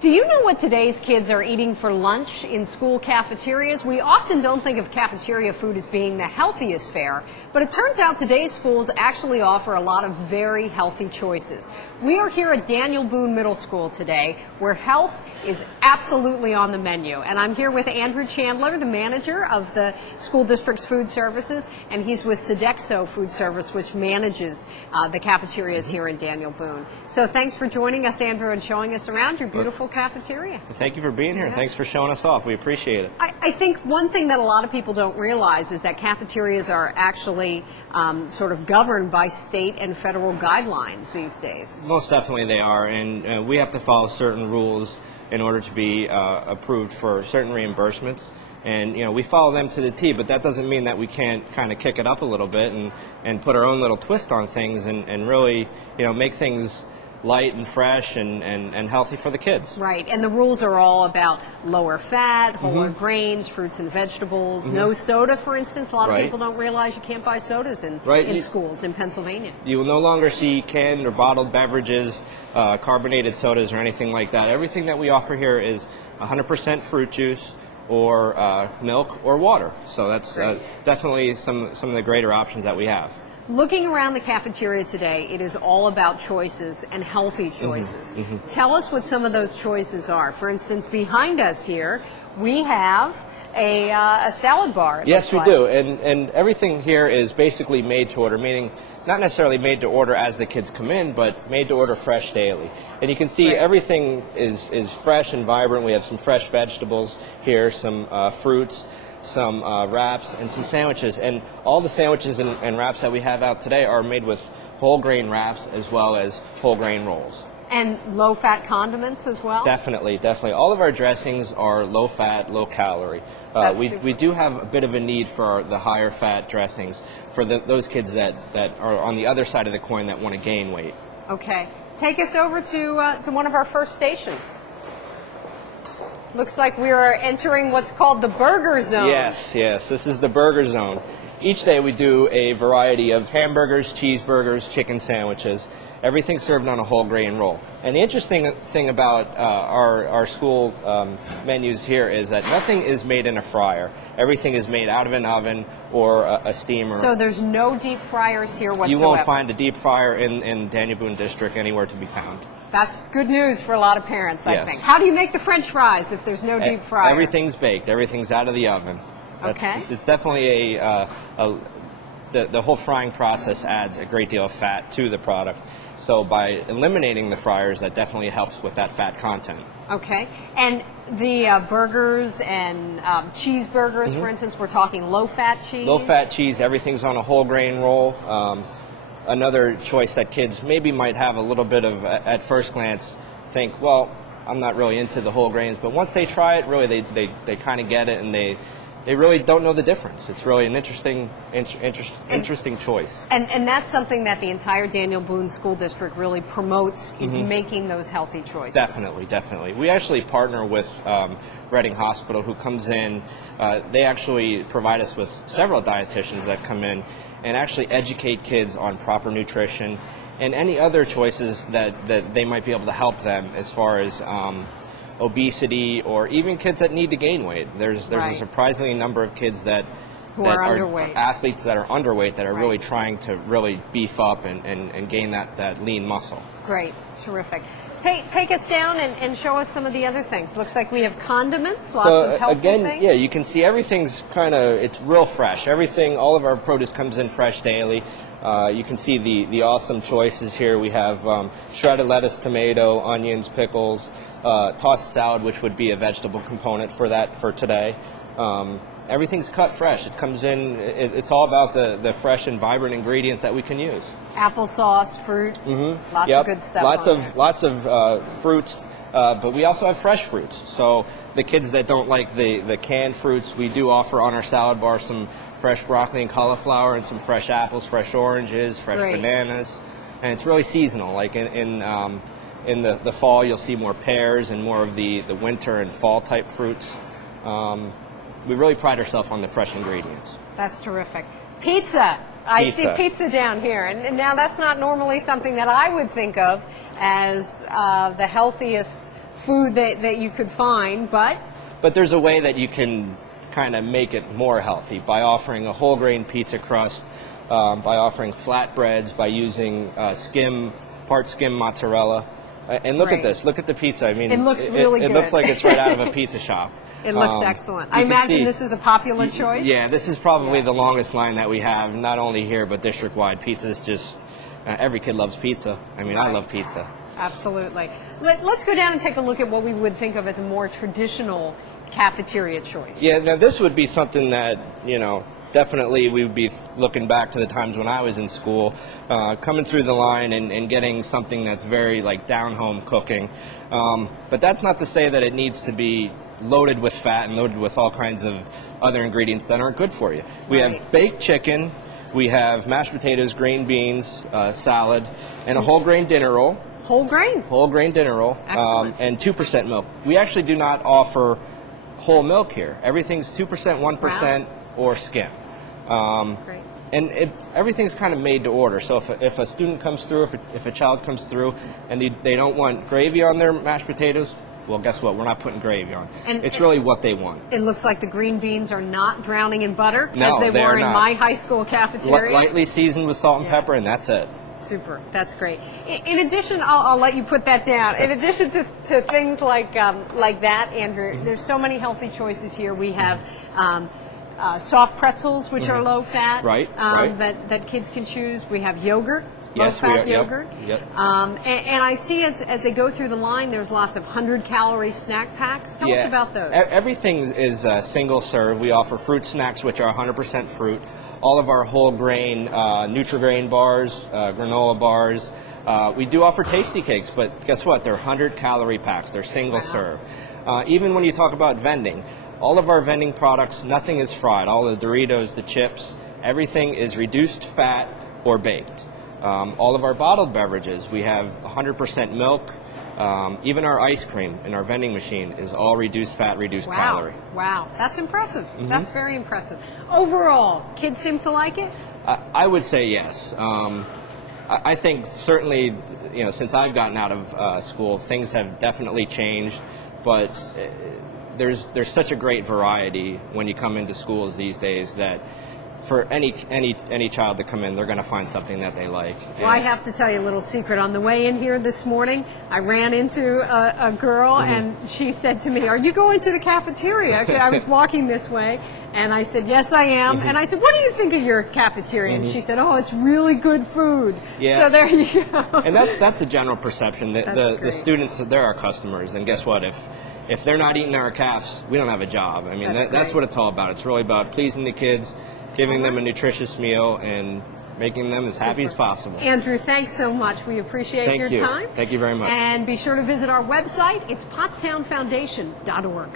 Do you know what today's kids are eating for lunch in school cafeterias? We often don't think of cafeteria food as being the healthiest fare, but it turns out today's schools actually offer a lot of very healthy choices. We are here at Daniel Boone Middle School today, where health is absolutely on the menu. And I'm here with Andrew Chandler, the manager of the school district's food services, and he's with Sodexo Food Service, which manages the cafeterias here in Daniel Boone. So thanks for joining us, Andrew, and showing us around your beautiful cafeteria. Thank you for being here. Thanks for showing us off. We appreciate it. I think one thing that a lot of people don't realize is that cafeterias are actually sort of governed by state and federal guidelines these days. Most definitely they are, and we have to follow certain rules in order to be approved for certain reimbursements. And we follow them to the T, but that doesn't mean that we can't kind of kick it up a little bit and put our own little twist on things and really make things light and fresh and healthy for the kids. Right, and the rules are all about lower fat, whole grains, fruits and vegetables, no soda, for instance. A lot of people don't realize you can't buy sodas in schools in Pennsylvania. You will no longer see canned or bottled beverages, carbonated sodas or anything like that. Everything that we offer here is 100% fruit juice or milk or water. So that's definitely some of the greater options that we have. Looking around the cafeteria today, it is all about choices and healthy choices. Tell us what some of those choices are. For instance, behind us here, we have a salad bar. Yes, we do. And everything here is basically made to order, meaning not necessarily made to order as the kids come in, but made to order fresh daily. And you can see everything is fresh and vibrant. We have some fresh vegetables here, some fruits, some wraps, and some sandwiches. And all the sandwiches and wraps that we have out today are made with whole grain wraps as well as whole grain rolls. And low-fat condiments as well? Definitely, definitely. All of our dressings are low-fat, low-calorie. We do have a bit of a need for the higher-fat dressings for those kids that are on the other side of the coin that want to gain weight. Okay. Take us over to one of our first stations. Looks like we are entering what's called the burger zone. Yes, yes. This is the burger zone. Each day we do a variety of hamburgers, cheeseburgers, chicken sandwiches. Everything served on a whole grain roll. And the interesting thing about our school menus here is that nothing is made in a fryer. Everything is made out of an oven or a steamer. So there's no deep fryers here whatsoever? You won't find a deep fryer in Daniel Boone District anywhere to be found. That's good news for a lot of parents, I think. How do you make the French fries if there's no deep fryer? Everything's baked. Everything's out of the oven. It's definitely the whole frying process adds a great deal of fat to the product. So by eliminating the fryers, that definitely helps with that fat content. Okay. And the burgers and cheeseburgers, for instance, we're talking low-fat cheese? Low-fat cheese. Everything's on a whole grain roll. Another choice that kids maybe might have a little bit of, at first glance, think, well, I'm not really into the whole grains. But once they try it, really, they kind of get it, and they really don't know the difference. It's really an interesting choice. And that's something that the entire Daniel Boone School District really promotes, is making those healthy choices. Definitely, definitely. We actually partner with Reading Hospital, who comes in. They actually provide us with several dietitians that come in and actually educate kids on proper nutrition and any other choices that they might be able to help them as far as obesity or even kids that need to gain weight. There's a surprisingly number of kids that are underweight. Athletes that are underweight that are really trying to really beef up and gain that lean muscle. Great, terrific. Take us down and show us some of the other things. Looks like we have condiments, lots of healthy things. Yeah, you can see everything's it's real fresh. Everything, all of our produce comes in fresh daily. You can see the awesome choices here. We have shredded lettuce, tomato, onions, pickles, tossed salad, which would be a vegetable component for today. Everything's cut fresh. It comes in, it's all about the fresh and vibrant ingredients that we can use. Applesauce, fruit, lots of good stuff. Lots of fruits, but we also have fresh fruits. So the kids that don't like the canned fruits, we do offer on our salad bar some fresh broccoli and cauliflower and some fresh apples, fresh oranges, fresh bananas. And it's really seasonal. Like in the fall, you'll see more pears and more of the winter and fall type fruits. We really pride ourselves on the fresh ingredients. That's terrific. Pizza. I see pizza down here. And now that's not normally something that I would think of as the healthiest food that you could find, but there's a way that you can kind of make it more healthy by offering a whole grain pizza crust, by offering flatbreads, by using part skim mozzarella. And look at this. Look at the pizza. I mean, it looks really good. It looks like it's right out of a pizza shop. It looks excellent. I imagine this is a popular choice. Yeah, this is probably the longest line that we have, not only here, but district-wide. Pizza is just, every kid loves pizza. I mean, I love pizza. Absolutely. Let's go down and take a look at what we would think of as a more traditional cafeteria choice. Yeah, now this would be something that, definitely we would be looking back to the times when I was in school, coming through the line and getting something that's very like down-home cooking. But that's not to say that it needs to be loaded with fat and loaded with all kinds of other ingredients that aren't good for you. We have baked chicken, we have mashed potatoes, green beans, salad, and a whole grain dinner roll. Whole grain? Whole grain dinner roll. Excellent. And 2% milk. We actually do not offer whole milk here. Everything's 2%, 1%, or skim. Great. And everything's kind of made to order. So if a student comes through, if a child comes through and they don't want gravy on their mashed potatoes, well, guess what? We're not putting gravy on. And it's really what they want. It looks like the green beans are not drowning in butter, no, as they were in not. my high school cafeteria. Lightly seasoned with salt and pepper, and that's it. Super. That's great. In addition, I'll let you put that down. In addition to things like that, Andrew, there's so many healthy choices here. We have soft pretzels, which are low fat, right. that kids can choose. We have yogurt. Yes, low-fat yogurt. Yep. And I see as they go through the line, there's lots of 100-calorie snack packs. Tell us about those. Everything is single serve. We offer fruit snacks, which are 100% fruit. All of our whole grain, Nutri-Grain bars, granola bars. We do offer tasty cakes, but guess what? They're 100-calorie packs. They're single serve. Even when you talk about vending, all of our vending products, nothing is fried. All the Doritos, the chips, everything is reduced fat or baked. All of our bottled beverages, we have 100% milk. Even our ice cream in our vending machine is all reduced fat, reduced calorie. Wow, that's impressive. That's very impressive. Overall, kids seem to like it? I would say yes. I think certainly, since I've gotten out of school, things have definitely changed, but there's such a great variety when you come into schools these days that for any child to come in, they're going to find something that they like. Well, I have to tell you a little secret. On the way in here this morning, I ran into a girl, and she said to me, "Are you going to the cafeteria?" I was walking this way, and I said, "Yes, I am." And I said, "What do you think of your cafeteria?" And she said, "Oh, it's really good food." Yeah. So there you go. And that's a general perception. The students, they're our customers, and guess what? If they're not eating our cafes, we don't have a job. I mean, that's what it's all about. It's really about pleasing the kids, giving them a nutritious meal, and making them as happy as possible. Andrew, thanks so much. We appreciate your time. Thank you very much. And be sure to visit our website. It's pottstownfoundation.org.